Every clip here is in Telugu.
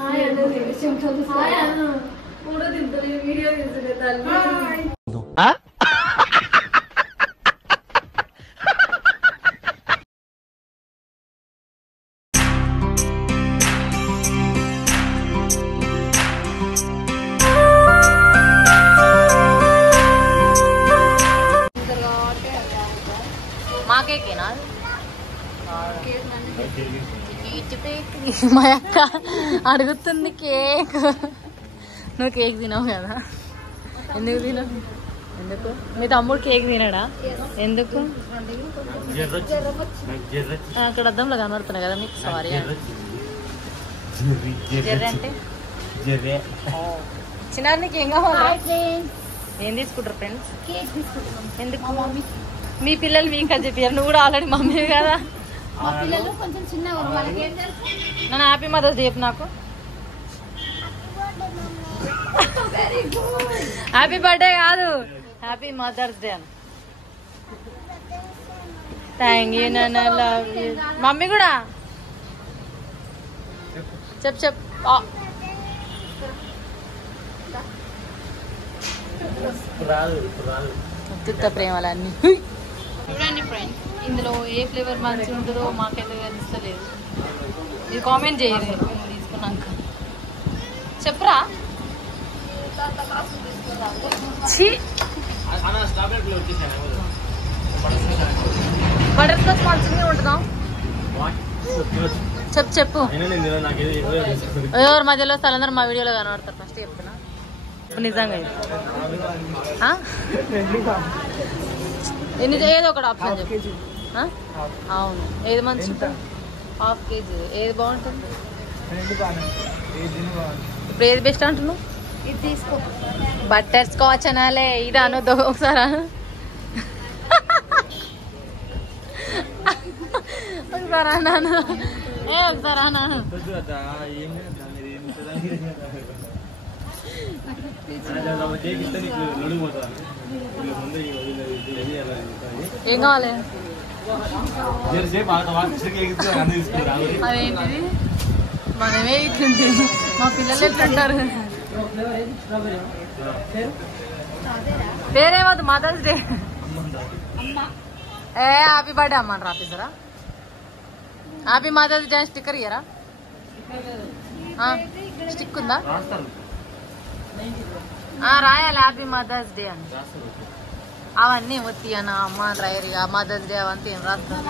మరి కూడా తింటది వీడియో తీసుకునే తల్లి. మా కేకేనా మా అక్క అడుగుతుంది కేక్. నువ్వు కేక్ తినవు కదా, ఎందుకు తినవు? ఎందుకు? మీ తమ్ముడు కేక్ తినడా? ఎందుకు? అక్కడ అద్దంలో కనబడుతున్నా కదా మీకు. సారీ. జర్రే అంటే చిన్న నీకు ఏం కావాలి? ఏం తీసుకుంటారు ఫ్రెండ్స్? ఎందుకు? మీ పిల్లలు మీకు అని చెప్పారు. నువ్వు కూడా ఆల్రెడీ మమ్మీ కదా. నన్ను హ్యాపీ మదర్స్ డే చెప్పు నాకు. హ్యాపీ బర్త్డే కాదు, హ్యాపీ మదర్స్ డే అని. థ్యాంక్ యూ నాన్న, లవ్ యూ. మమ్మీ కూడా చెప్పు. ఉత్త ప్రేమలన్నీ చూడండి ఫ్రెండ్స్. ఇందులో ఏ ఫ్లేవర్ మంచిగా ఉంటుందో మాకైతే తెలుస్తలేదు. మీరు కామెంట్ చేయరు తీసుకున్నాక. చెప్పరా? బటర్ స్కాచ్ మంచిగా ఉంటుందా? చెప్పు. ఎవరు మధ్యలో అందరూ మా వీడియోలో కనబడతారు. ఫస్ట్ చెప్తున్నా నిజంగా ఏదో ఒకటి ఆప్షన్ చెప్పు. అవును, ఏది మంచి? హాఫ్ కేజీ ఏది బాగుంటుంది? ఇప్పుడు ఏది బెస్ట్ అంటున్నావు? ఇది తీసుకో. బటర్ స్కాచ్ అనాలే, ఇది అనొద్దు ఒకసారి. ఒకసారి అన్నాను, ఒకసారి అన్నాను. ఏం కావాలి? అదేంటిది? మనమే ఇట్లుంటుంది, మా పిల్లలు ఎట్లుంటారు? పేరేమవుతుంది? Mother's day. హ్యాపీ బర్త్డే అమ్మని రాపిస్తారా? హ్యాపీ మదర్స్ డే స్టిక్కర్ ఇయ్యరా? స్టిక్ ఉందా? రాయాలి హ్యాపీ మదర్స్ డే అని. అవన్నీ వత్తి అన్న అమ్మ డ్రైవర్గా మదర్స్ డే అవంతా ఏం రాస్తారు?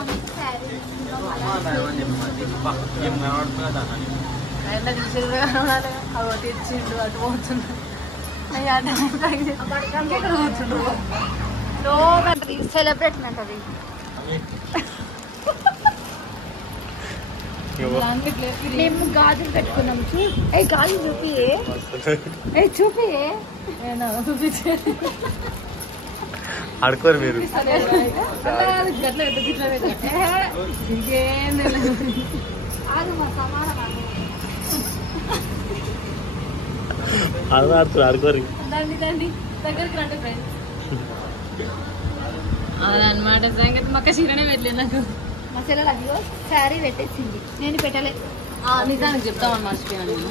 అవి తెచ్చిండు అటు పోతుండ్రు. సెలబ్రేషన్ అంటది. మేము గాజులు పెట్టుకున్నాం. గాజులు చూపియే, చూపియే. చూపించే ఆడుకోరు మీరు. ఆడుకోరు. దగ్గరికి రండి ఫ్రెండ్స్. అవునమాట సంగతి. మక్క చీరనే పెట్టలేదు నాకు. మా చెల్లెలు అదిగో శారీ పెట్టేసింది, నేను పెట్టలే. నిజానికి చెప్తామని మర్చిపోయాను నేను.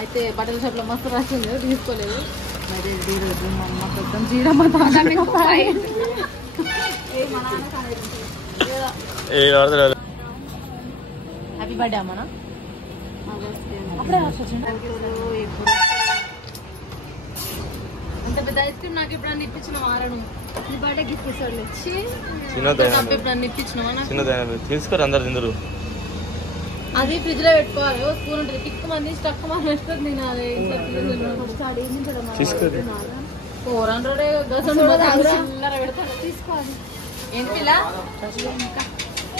అయితే బట్టల షాప్లో మస్తు రాసింది, తీసుకోలేదు. హ్యాపీ బర్త్డే అమ్మనా. అప్పుడే అంత పెద్ద ఐస్ క్రీమ్ నాకు ఎప్పుడన్నా ఇప్పించిన వారను. నీ బర్త్డే గిఫ్ట్ ఇస్తాడు. ఎప్పుడన్నా ఇప్పించినావా? తీసుకోరు అందరు తిందరు. అది ఫ్రిడ్జ్ లో పెట్టుకోవాలి. స్పూన్ ఉంటుంది, టిక్ మంది స్టక్ మంది వస్తుంది. నేను అది 400 పెడతాను. తీసుకోవాలి. ఏంటి పిల్ల?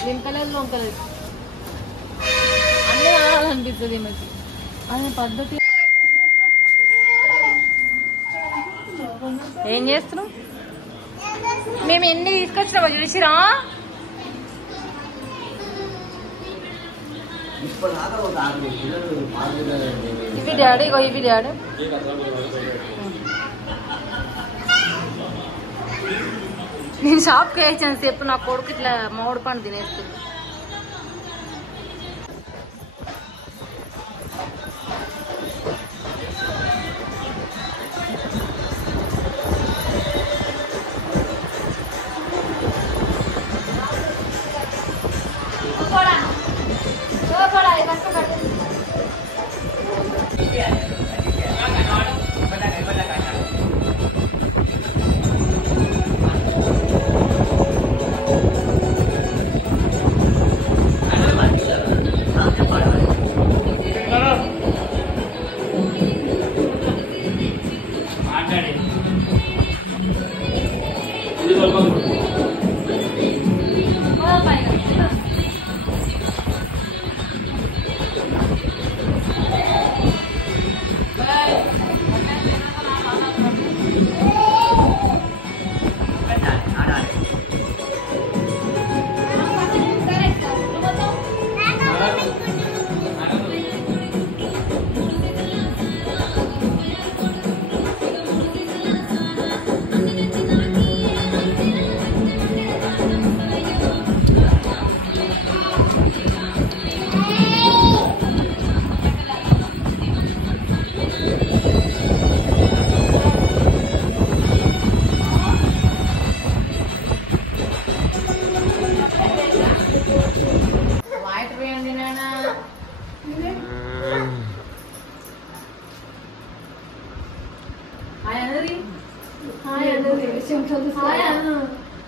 వెంకలలో వంకలేదు అన్నీ కావాలనిపిస్తుంది ఈమెకి. అదే పద్ధతి. ఏం చేస్తున్నావు? మేము ఎన్ని తీసుకొచ్చినామో చూసిరా? ఇవి డాడీ, ఇవి డాడీ. నేను షాప్కి వేసాను సేపు. నా కొడుకు ఇట్లా మామిడి పండు తినేస్తుంది.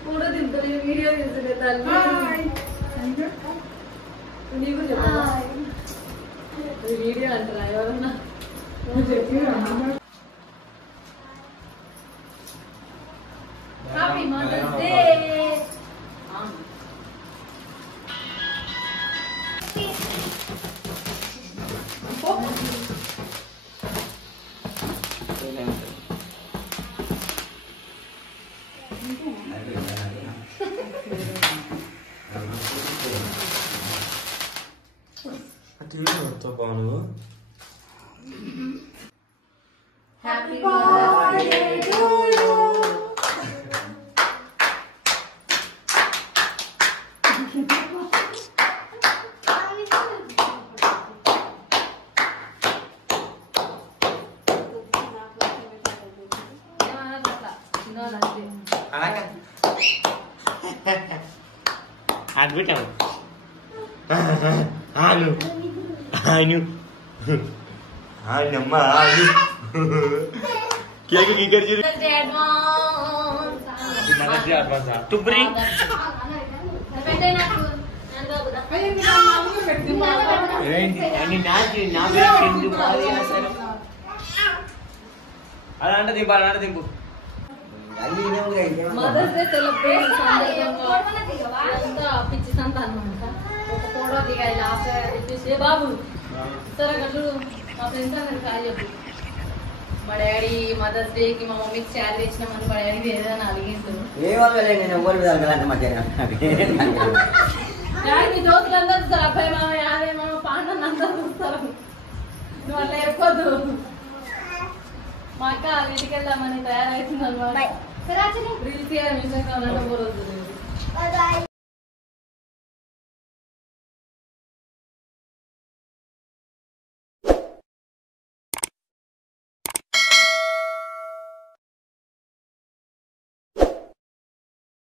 కూడా తింటుంది వీడియో తీసుకునే తల్లి నీకు చెప్పా వీడియో అంటారా ఎవరన్నా happy mothers day happy birthday to you Adbetam. Anu. Anu. Anu ma anu. Kya कर रही है? Mana dia advance? Tu bring. Ini nasi, nabi kindu mari asal. Ada anda timbu. Mother's Day celebration సందర్భంగా అంతా పిచ్చి సంత అనమాట ఒక ఫోటో దిగాలి లాస్ట్ చెప్పేసి బాబు సరే చూడు మా ఫ్రెండ్స్ అందరికి కాల్ చెప్పు మా డాడీ మదర్స్ డే కి మా మమ్మీకి శారీ తెచ్చినామని మా డాడీ ఏదైనా అడిగేసారు డాడీ మీ దోస్తులందరూ చూస్తారు అబ్బాయి మామ యాదే మామ పాండని అందరూ చూస్తారు నువ్వు అట్లా చెప్పొద్దు మా అక్క ఇంటికి వెళ్దామని తయారవుతుంది అనమాట రీల్స్ ఇన్స్టాగ్రామ్ లో